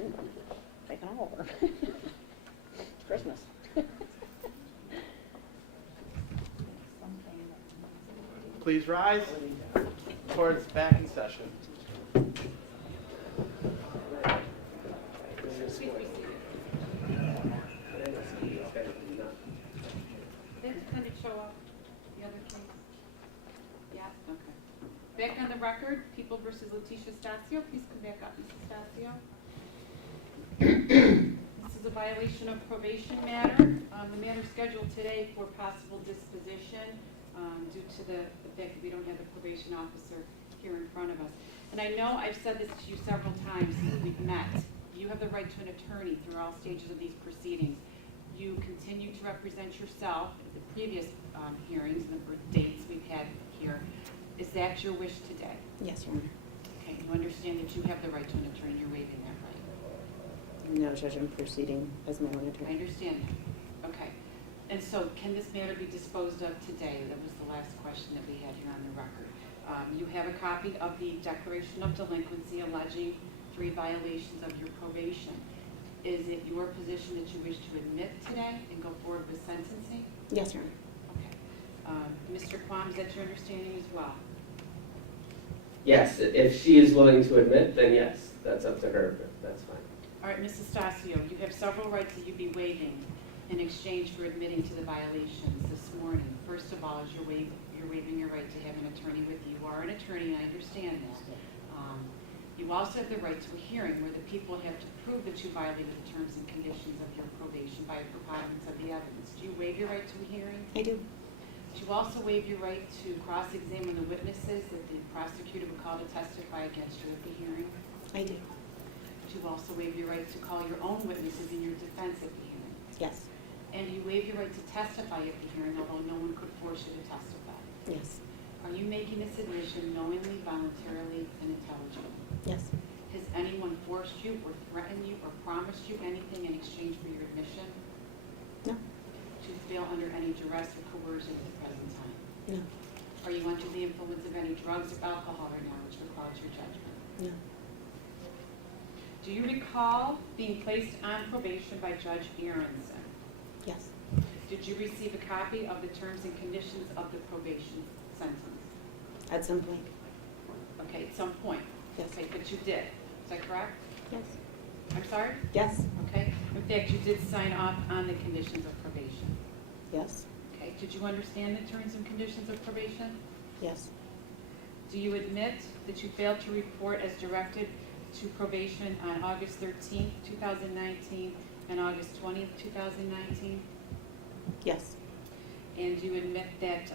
Take it all over. Christmas. Please rise. Court's back in session. Can it show up, the other case? Yeah, okay. Back on the record, People versus Leticia Astacio. Please come back up, Mrs. Astacio. This is a violation of probation matter. The matter scheduled today for possible disposition due to the fact that we don't have the probation officer here in front of us. And I know I've said this to you several times since we've met. You have the right to an attorney through all stages of these proceedings. You continue to represent yourself at the previous hearings and the dates we've had here. Is that your wish today? Yes, Your Honor. Okay, you understand that you have the right to an attorney, you're waiving that right? No, Judge, I'm proceeding as my own I attorney. understand that. Okay. And so can this matter be disposed of today? That was the last question that we had here on the record. You have a copy of the declaration of delinquency alleging 3 violations of your probation. Is it your position that you wish to admit today and go forward with sentencing? Yes, Your Honor. Okay. Mr. Kwam, is that your understanding as well? Yes, if she is willing to admit, then yes, that's up to her, but that's fine. All right, Mrs. Astacio, you have several rights that you'd be waiving in exchange for admitting to the violations this morning. First of all, is you're waiving your right to have an attorney with you. You are an attorney, I understand that. You also have the right to a hearing where the people have to prove that you violated the terms and conditions of your probation by a preponderance of the evidence. Do you waive your right to a hearing? I do. Do you also waive your right to cross-examine the witnesses that the prosecutor would call to testify against you at the hearing? I do. Do you also waive your right to call your own witnesses in your defense at the hearing? Yes. And you waive your right to testify at the hearing, although no one could force you to testify. Yes. Are you making this admission knowingly, voluntarily, and intelligently? Yes. Has anyone forced you or threatened you or promised you anything in exchange for your admission? No. Do you feel under any duress or coercion at the present time? No. Are you under the influence of any drugs or alcohol right now which would cloud your judgment? No. Do you recall being placed on probation by Judge Aronson? Yes. Did you receive a copy of the terms and conditions of the probation sentence? At some point. Okay, at some point. Yes. Okay, but you did. Is that correct? Yes. I'm sorry? Yes. Okay. In fact, you did sign off on the conditions of probation. Yes. Okay. Did you understand the terms and conditions of probation? Yes. Do you admit that you failed to report as directed to probation on August 13th, 2019 and August 20th, 2019? Yes. And you admit that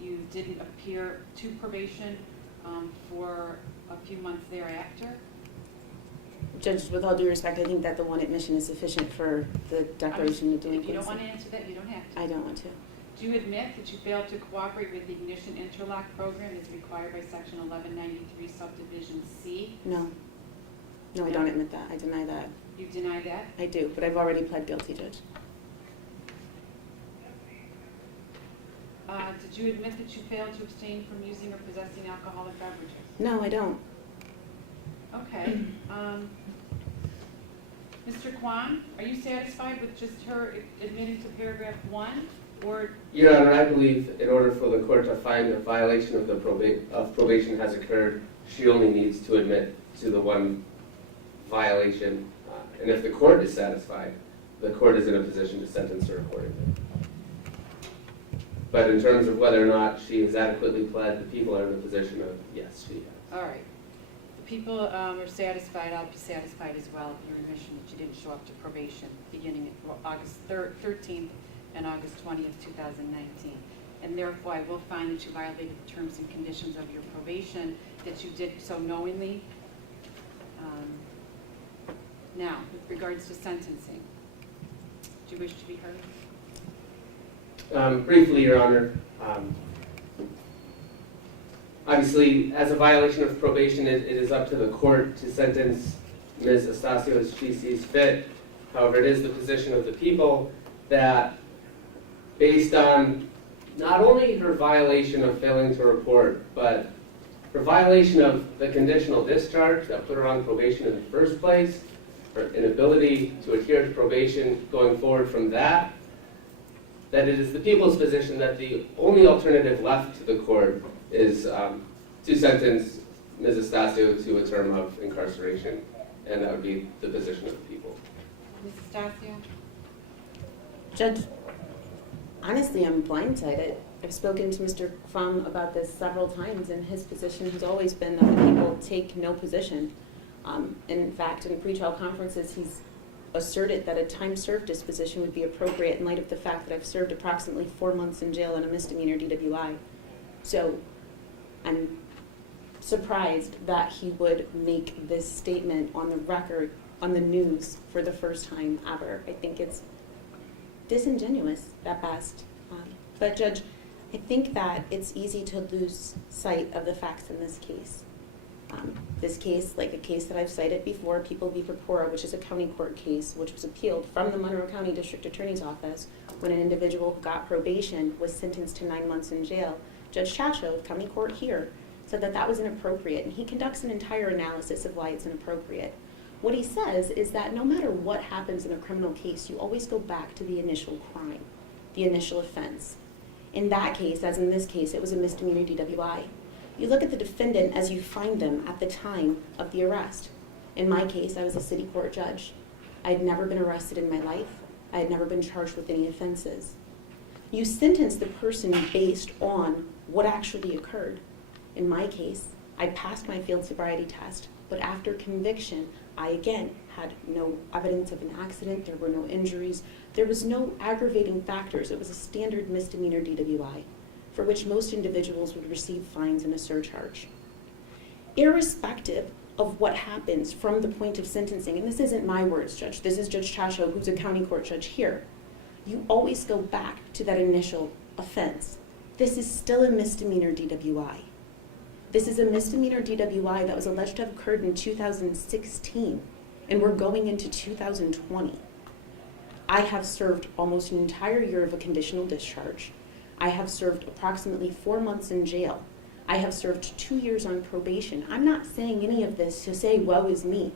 you didn't appear to probation for a few months thereafter? Judge, with all due respect, I think that the one admission is sufficient for the declaration of delinquency. If you don't want to answer that, you don't have to. I don't want to. Do you admit that you failed to cooperate with the ignition interlock program as required by Section 1193 Subdivision C? No. No, I don't admit that. I deny that. You deny that? I do, but I've already pled guilty, Judge. Did you admit that you failed to abstain from using or possessing alcoholic beverages? No, I don't. Okay. Mr. Kwan, are you satisfied with just her admitting to paragraph 1? Or Your Honor, I believe in order for the court to find a violation of the probation has occurred, she only needs to admit to the one violation. And if the court is satisfied, the court is in a position to sentence her accordingly. But in terms of whether or not she has adequately pled, the people are in the position of, yes, she has. all right. The people are satisfied. I'll be satisfied as well with your admission that you didn't show up to probation beginning at August 13th and August 20th, 2019. And therefore, I will find that you violated the terms and conditions of your probation, that you did so knowingly. Now, with regards to sentencing, do you wish to be heard? Briefly, Your Honor, obviously, as a violation of probation, it is up to the court to sentence Ms. Astacio as she sees fit. However, it is the position of the people that, based on not only her violation of failing to report, but her violation of the conditional discharge that put her on probation in the first place, or inability to adhere to probation going forward from that, that it is the people's position that the only alternative left to the court is to sentence Ms. Astacio to a term of incarceration, and that would be the position of the people. Mrs. Astacio? Judge, honestly, I'm blindsided. I've spoken to Mr. Fromm about this several times, and his position has always been that the people take no position. In fact, in pretrial conferences, he's asserted that a time-served disposition would be appropriate in light of the fact that I've served approximately 4 months in jail on a misdemeanor DWI. So I'm surprised that he would make this statement on the record, on the news, for the first time ever. I think it's disingenuous at best. But Judge, I think that it's easy to lose sight of the facts in this case. This case, like a case that I've cited before, People v. Purpura, which is a county court case, which was appealed from the Monroe County District Attorney's Office when an individual who got probation was sentenced to 9 months in jail. Judge Chacho of county court here said that that was inappropriate, and he conducts an entire analysis of why it's inappropriate. What he says is that no matter what happens in a criminal case, you always go back to the initial crime, the initial offense. In that case, as in this case, it was a misdemeanor DWI. You look at the defendant as you find them at the time of the arrest. In my case, I was a city court judge. I had never been arrested in my life. I had never been charged with any offenses. You sentence the person based on what actually occurred. In my case, I passed my field sobriety test, but after conviction, I again had no evidence of an accident, there were no injuries, there was no aggravating factors. It was a standard misdemeanor DWI, for which most individuals would receive fines and a surcharge. Irrespective of what happens from the point of sentencing, and this isn't my words, Judge, this is Judge Chacho, who's a county court judge here, you always go back to that initial offense. This is still a misdemeanor DWI. This is a misdemeanor DWI that was alleged to have occurred in 2016, and we're going into 2020. I have served almost an entire year of a conditional discharge. I have served approximately 4 months in jail. I have served 2 years on probation. I'm not saying any of this to say, woe is me.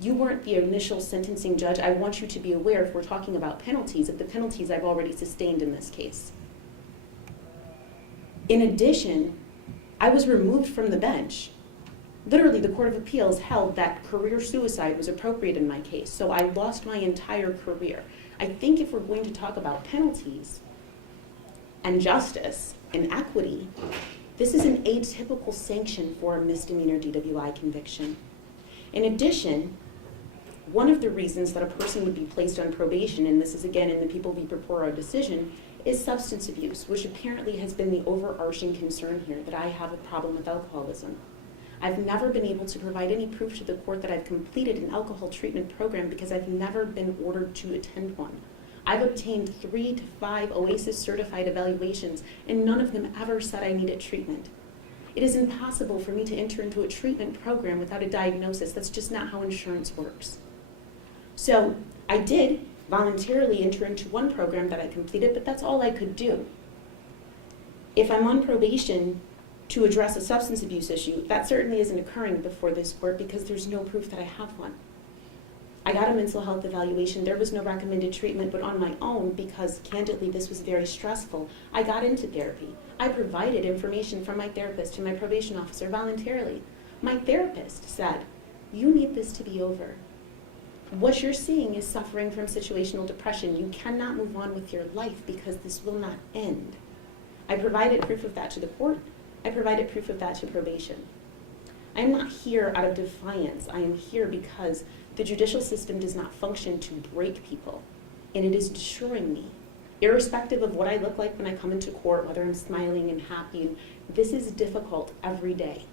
You weren't the initial sentencing judge. I want you to be aware, if we're talking about penalties, of the penalties I've already sustained in this case. In addition, I was removed from the bench. Literally, the Court of Appeals held that career suicide was appropriate in my case, so I lost my entire career. I think if we're going to talk about penalties and justice and equity, this is an atypical sanction for a misdemeanor DWI conviction. In addition, one of the reasons that a person would be placed on probation, and this is again in the People v. Purpura decision, is substance abuse, which apparently has been the overarching concern here, that I have a problem with alcoholism. I've never been able to provide any proof to the court that I've completed an alcohol treatment program because I've never been ordered to attend one. I've obtained 3 to 5 OASIS certified evaluations, and none of them ever said I needed treatment. It is impossible for me to enter into a treatment program without a diagnosis. That's just not how insurance works. So I did voluntarily enter into one program that I completed, but that's all I could do. If I'm on probation to address a substance abuse issue, that certainly isn't occurring before this court because there's no proof that I have one. I got a mental health evaluation. There was no recommended treatment, but on my own, because candidly this was very stressful, I got into therapy. I provided information from my therapist to my probation officer voluntarily. My therapist said, you need this to be over. What you're seeing is suffering from situational depression. You cannot move on with your life because this will not end. I provided proof of that to the court. I provided proof of that to probation. I am not here out of defiance. I am here because the judicial system does not function to break people, and it is destroying me. Irrespective of what I look like when I come into court, whether I'm smiling and happy, this is difficult every day.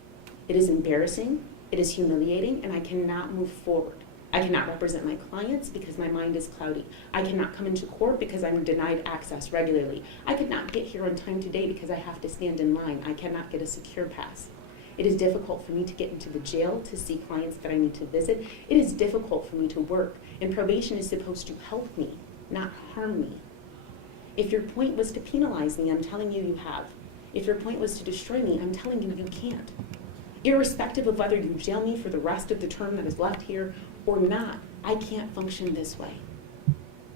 It is embarrassing, it is humiliating, and I cannot move forward. I cannot represent my clients because my mind is cloudy. I cannot come into court because I'm denied access regularly. I could not get here on time today because I have to stand in line. I cannot get a secure pass. It is difficult for me to get into the jail to see clients that I need to visit. It is difficult for me to work, and probation is supposed to help me, not harm me. If your point was to penalize me, I'm telling you, you have. If your point was to destroy me, I'm telling you, you can't. Irrespective of whether you jail me for the rest of the term that is left here or not, I can't function this way.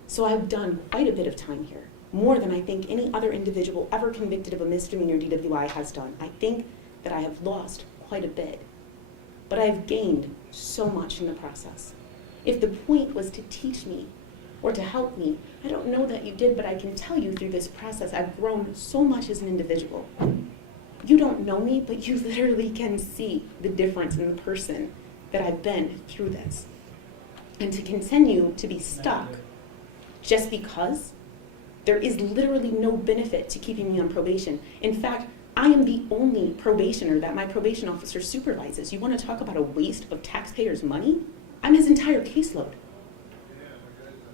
So I've done quite a bit of time here, more than I think any other individual ever convicted of a misdemeanor DWI has done. I think that I have lost quite a bit, but I've gained so much in the process. If the point was to teach me or to help me, I don't know that you did, but I can tell you through this process, I've grown so much as an individual. You don't know me, but you literally can see the difference in the person that I've been through this. And to continue to be stuck just because there is literally no benefit to keeping me on probation. In fact, I am the only probationer that my probation officer supervises. You want to talk about a waste of taxpayers' money? I'm his entire caseload.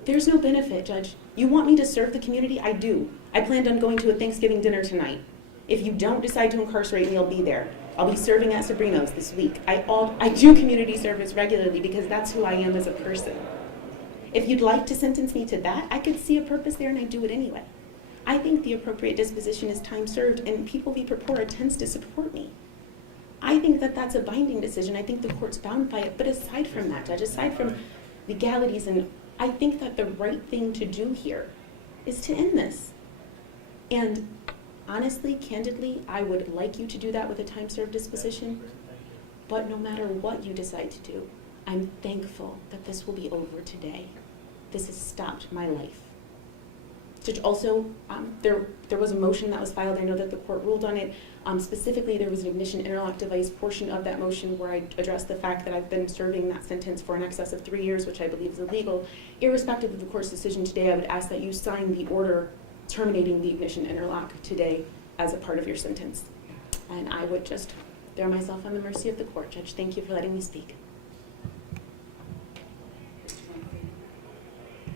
There's no benefit, Judge. You want me to serve the community? I do. I planned on going to a Thanksgiving dinner tonight. If you don't decide to incarcerate me, I'll be there. I'll be serving at Sabrino's this week. I do community service regularly because that's who I am as a person. If you'd like to sentence me to that, I could see a purpose there and I do it anyway. I think the appropriate disposition is time served, and People v. Purpora tends to support me. I think that that's a binding decision. I think the court's bound by it. But aside from that, Judge, aside from legalities, and I think that the right thing to do here is to end this. And honestly, candidly, I would like you to do that with a time-served disposition. But no matter what you decide to do, I'm thankful that this will be over today. This has stopped my life. Judge, also, there was a motion that was filed. I know that the court ruled on it. Specifically, there was an ignition interlock device portion of that motion where I addressed the fact that I've been serving that sentence for in excess of 3 years, which I believe is illegal. Irrespective of the court's decision today, I would ask that you sign the order terminating the ignition interlock today as a part of your sentence. And I would just throw myself on the mercy of the court. Judge, thank you for letting me speak.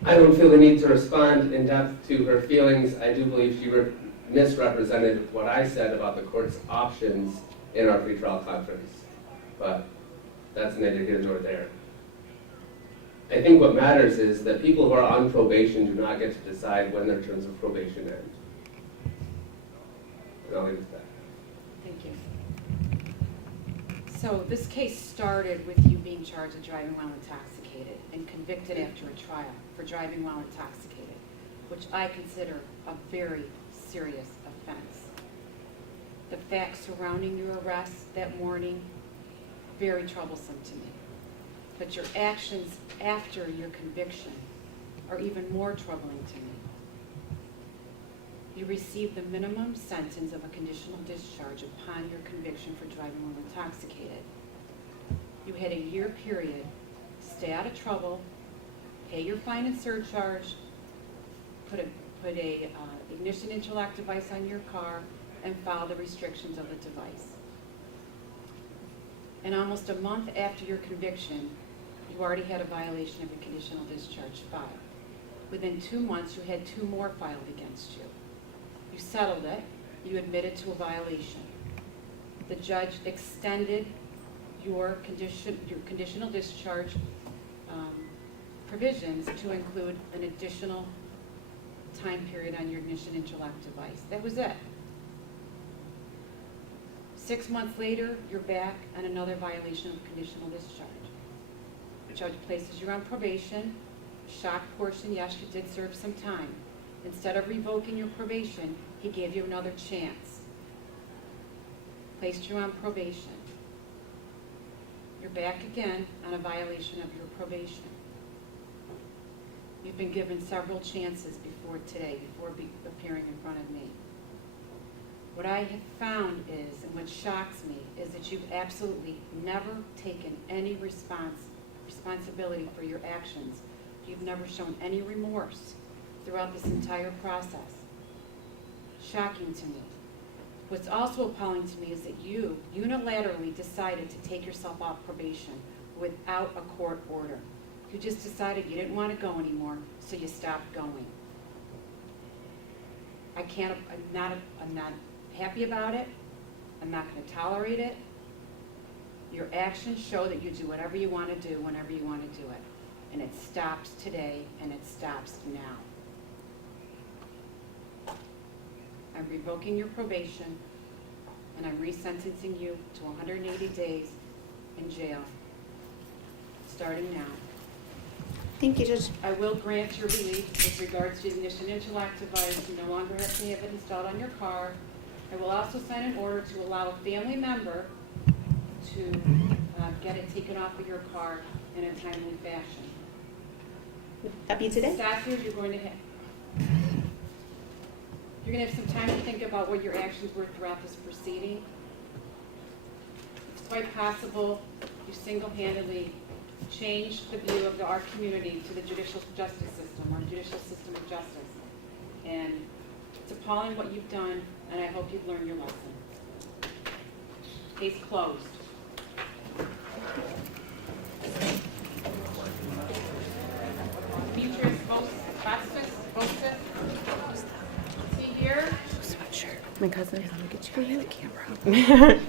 I don't feel the need to respond in depth to her feelings. I do believe she misrepresented what I said about the court's options in our pretrial conference, but that's neither here nor there. I think what matters is that people who are on probation do not get to decide when their terms of probation end. And I'll leave it at that. Thank you. So this case started with you being charged with driving while intoxicated and convicted after a trial for driving while intoxicated, which I consider a very serious offense. The facts surrounding your arrest that morning, very troublesome to me. But your actions after your conviction are even more troubling to me. You received the minimum sentence of a conditional discharge upon your conviction for driving while intoxicated. You had a year period, stay out of trouble, pay your fine and surcharge, put a ignition interlock device on your car, and follow the restrictions of the device. And almost a month after your conviction, you already had a violation of your conditional discharge filed. Within 2 months, you had 2 more filed against you. You settled it. You admitted to a violation. The judge extended your conditional discharge provisions to include an additional time period on your ignition interlock device. That was it. 6 months later, you're back on another violation of conditional discharge. The judge places you on probation. Shock portion, yes, you did serve some time. Instead of revoking your probation, he gave you another chance. Placed you on probation. You're back again on a violation of your probation. You've been given several chances before today, before appearing in front of me. What I have found is, and what shocks me, is that you've absolutely never taken any responsibility for your actions. You've never shown any remorse throughout this entire process. Shocking to me. What's also appalling to me is that you unilaterally decided to take yourself off probation without a court order. You just decided you didn't want to go anymore, so you stopped going. I'm not happy about it. I'm not going to tolerate it. Your actions show that you do whatever you want to do whenever you want to do it. And it stops today, and it stops now. I'm revoking your probation, and I'm resentencing you to 180 days in jail, starting now. Thank you, Judge. I will grant your relief with regards to the ignition interlock device. You no longer have to have it installed on your car. I will also sign an order to allow a family member to get it taken off of your car in a timely fashion. Would that be today? Astacio, you're going to have some time to think about what your actions were throughout this proceeding. It's quite possible you single-handedly changed the view of our community to the judicial justice system, our judicial system of justice. And it's appalling what you've done, and I hope you've learned your lesson. Case closed. Demetrius Hostess, is he here? My cousin. Let me get you the camera.